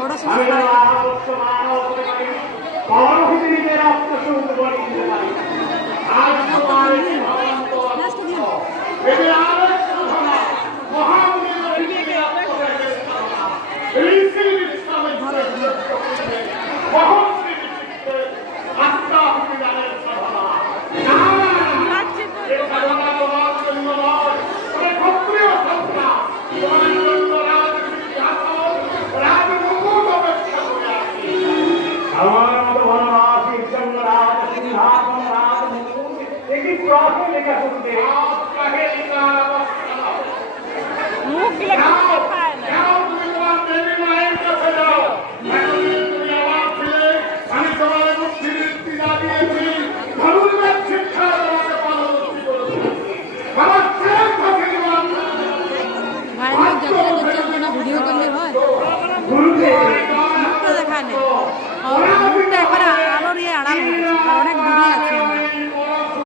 বড় আমি সংস্থা আদর্শ মানব হতে পারি, পরবর্তীতে রক্ত শুদ্ধ করে দিতে পারি। আজ তোমার এই ভগবন্ত অস্ত্র, এটি আরেক সাধনা, মহামুনির ঋষির আত্মত্যাগের সাধনা, ঋষির ইসলামের মহর্ষি ঋষির আত্মাহুতি দানের সাধনা। এই সাধনা তোমার জন্য নয়, তবে ক্ষত্রিয় সাধনা, তোমার জন্য রাজনীতি আসন, রাজমুকুট অপেক্ষা করে আছি। আমার মতো বনবাসীর জন্য রাজ সিংহাসন, রাজমুকুট একটি ক্রসে লেখা করতে মুখ গিলে খায় না। তুমি তোমার দেবী মায়ের কাছে যাও। এতদিন তুমি আমার ছিলে, আমি তোমার মুক্তিবৃত্তি জানিয়েছি, ধর্মের শিক্ষা তোমাকে পালনরতি করেছি। আমার শেষ ফাঁসি দেওয়ার ভাইয়ের লোক যখন চলতো না ভিডিও করলে হয় গুরুদেব মুখটা দেখায় না মুখটা একবারে আলোর ইয়ে আড়াল হয়ে গেছে, আর অনেক দূরে আছে।